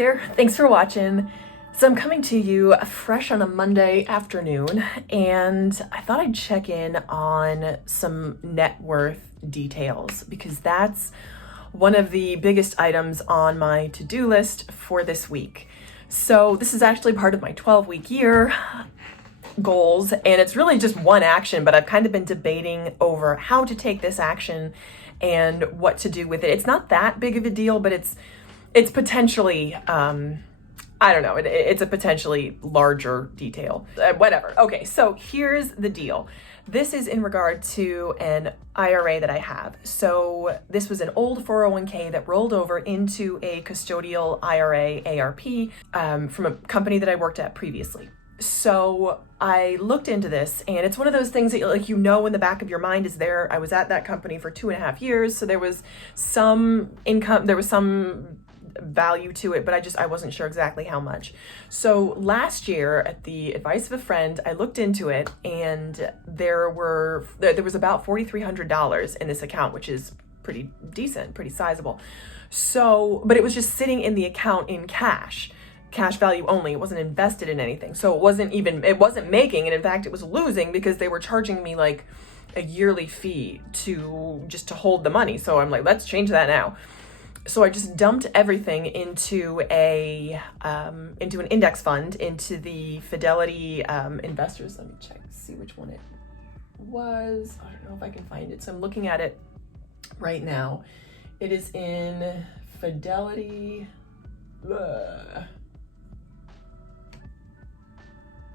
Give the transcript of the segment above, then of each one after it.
there, thanks for watching. So I'm coming to you fresh on a Monday afternoon, and I thought I'd check in on some net worth details because that's one of the biggest items on my to-do list for this week. So this is actually part of my 12-week year goals, and it's really just one action, but I've kind of been debating over how to take this action and what to do with it. It's not that big of a deal, but it's potentially, I don't know, it's a potentially larger detail, whatever. Okay, so here's the deal. This is in regard to an IRA that I have. So this was an old 401k that rolled over into a custodial IRA, ARP, from a company that I worked at previously. So I looked into this, and it's one of those things that, like, in the back of your mind is there. I was at that company for 2.5 years, so there was some income, there was some value to it, but I wasn't sure exactly how much. So last year, at the advice of a friend, I looked into it, and there was about $4,300 in this account, which is pretty decent, pretty sizable. So, but it was just sitting in the account in cash value only. It wasn't invested in anything. So it wasn't making, and in fact it was losing because they were charging me like a yearly fee to hold the money. So I'm like, let's change that now. So I just dumped everything into an index fund, into the Fidelity Investors. Let me check, see which one it was. I don't know if I can find it. So I'm looking at it right now. It is in Fidelity.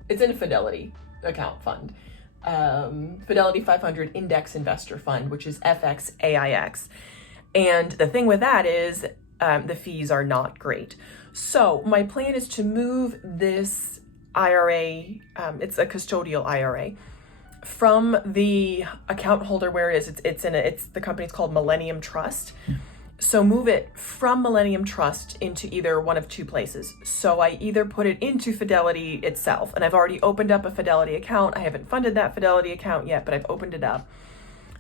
It's in a Fidelity account fund. Fidelity 500 Index Investor Fund, which is FXAIX. And the thing with that is the fees are not great. So my plan is to move this IRA, it's a custodial IRA, from the account holder where it is. The company's called Millennium Trust. So move it from Millennium Trust into either one of two places. So I either put it into Fidelity itself, and I've already opened up a Fidelity account. I haven't funded that Fidelity account yet, but I've opened it up.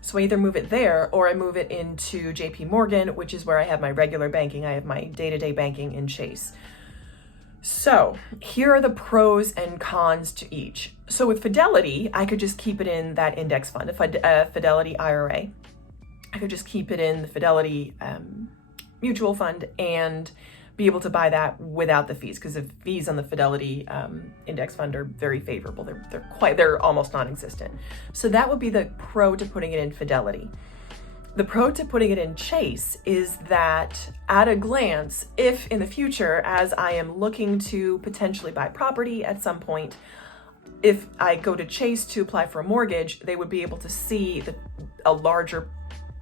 So I either move it there, or I move it into JP Morgan, which is where I have my regular banking. I have my day-to-day banking in Chase. So here are the pros and cons to each. So with Fidelity, I could just keep it in that index fund, a Fidelity IRA. I could just keep it in the Fidelity mutual fund and be able to buy that without the fees, because the fees on the Fidelity index fund are very favorable. They're almost non-existent. So that would be the pro to putting it in Fidelity. The pro to putting it in Chase is that at a glance, if in the future, as I am looking to potentially buy property at some point, if I go to Chase to apply for a mortgage, they would be able to see a larger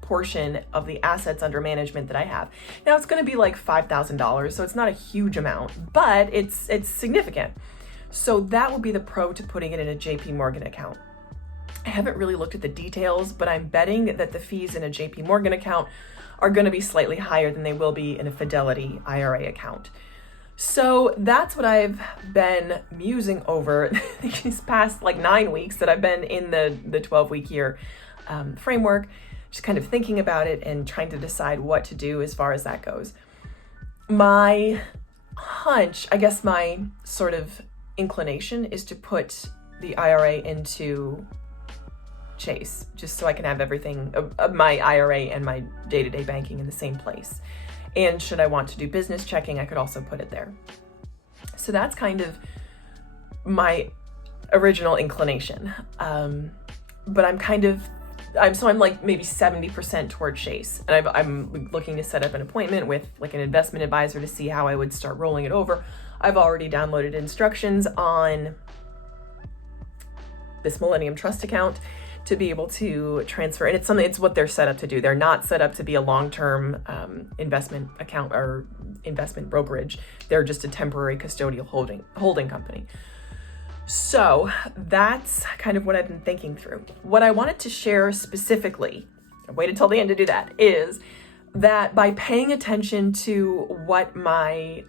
portion of the assets under management that I have. Now it's going to be like $5,000, so it's not a huge amount, but it's significant. So that would be the pro to putting it in a JP Morgan account. I haven't really looked at the details, but I'm betting that the fees in a JP Morgan account are going to be slightly higher than they will be in a Fidelity IRA account. So that's what I've been musing over these past 9 weeks that I've been in the 12-week year framework. Just kind of thinking about it and trying to decide what to do as far as that goes. My hunch, I guess my sort of inclination, is to put the IRA into Chase, just so I can have everything, my IRA and my day-to-day banking in the same place. And should I want to do business checking, I could also put it there. So that's kind of my original inclination. But I'm like maybe 70% toward Chase, and I'm looking to set up an appointment with like an investment advisor to see how I would start rolling it over. I've already downloaded instructions on this Millennium Trust account to be able to transfer, and it's what they're set up to do. They're not set up to be a long-term investment account or investment brokerage. They're just a temporary custodial holding company. So that's kind of what I've been thinking through. What I wanted to share specifically, I waited till the end to do that, is that by paying attention to what my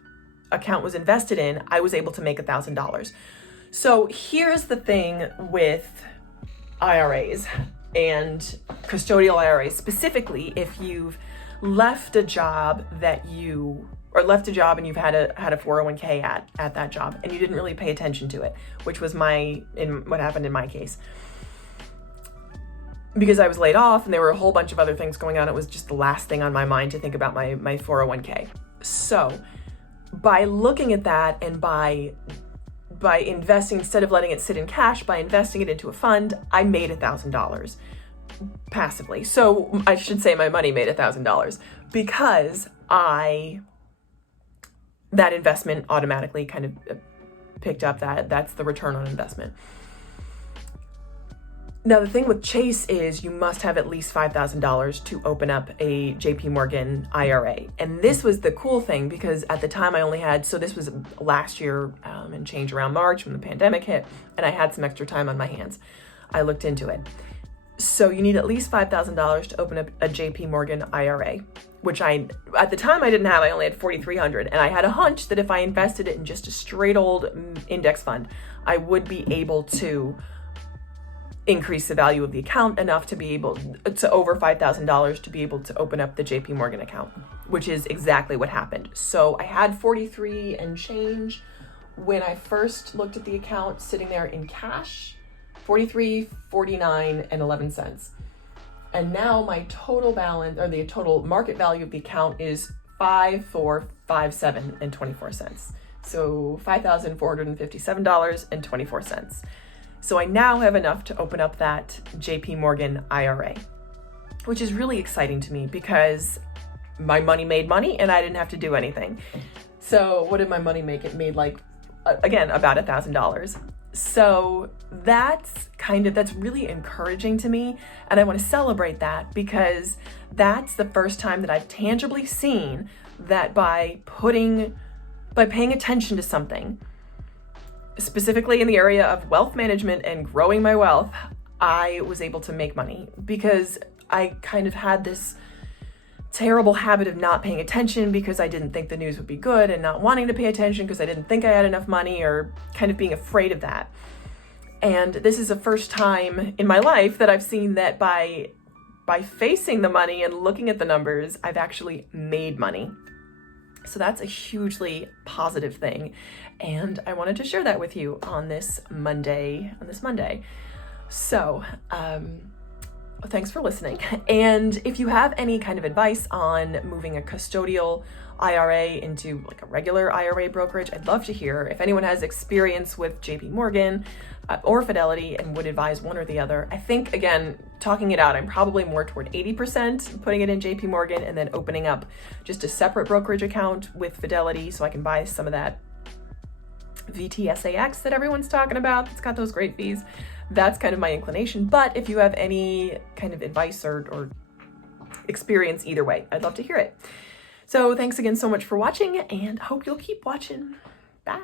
account was invested in, I was able to make $1,000. So here's the thing with IRAs and custodial IRAs, specifically if you've left a job that you or left a job and you've had a 401k at that job and you didn't really pay attention to it, which was what happened in my case. Because I was laid off and there were a whole bunch of other things going on, it was just the last thing on my mind to think about my 401k. So by looking at that and by investing, instead of letting it sit in cash, by investing it into a fund, I made $1,000 passively. So I should say my money made $1,000 because that investment automatically kind of picked up that's the return on investment. Now, the thing with Chase is you must have at least $5,000 to open up a JP Morgan IRA. And this was the cool thing because at the time I only had, so this was last year and change around March when the pandemic hit, and I had some extra time on my hands. I looked into it. So you need at least $5,000 to open up a JP Morgan IRA, which at the time I didn't have. I only had $4,300, and I had a hunch that if I invested it in just a straight old index fund, I would be able to increase the value of the account enough to be able to over $5,000 to be able to open up the JP Morgan account, which is exactly what happened. So I had 43 and change when I first looked at the account sitting there in cash, 43, 49, and 11 cents. And now my total balance, or the total market value of the account, is 5,457 and 24 cents. So $5,457.24. So I now have enough to open up that JP Morgan IRA, which is really exciting to me because my money made money and I didn't have to do anything. So what did my money make? It made again, about $1,000. So that's really encouraging to me. And I want to celebrate that because that's the first time that I've tangibly seen that by paying attention to something, specifically in the area of wealth management and growing my wealth, I was able to make money because I kind of had this terrible habit of not paying attention because I didn't think the news would be good and not wanting to pay attention because I didn't think I had enough money or kind of being afraid of that. And this is the first time in my life that I've seen that by facing the money and looking at the numbers, I've actually made money. So that's a hugely positive thing. And I wanted to share that with you on this Monday. So, thanks for listening. And if you have any kind of advice on moving a custodial IRA into a regular IRA brokerage, I'd love to hear. If anyone has experience with JP Morgan or Fidelity and would advise one or the other, I think, again, talking it out, I'm probably more toward 80% putting it in JP Morgan and then opening up just a separate brokerage account with Fidelity so I can buy some of that VTSAX that everyone's talking about. It's got those great fees. That's kind of my inclination. But if you have any kind of advice or experience either way, I'd love to hear it. So thanks again so much for watching and hope you'll keep watching. Bye.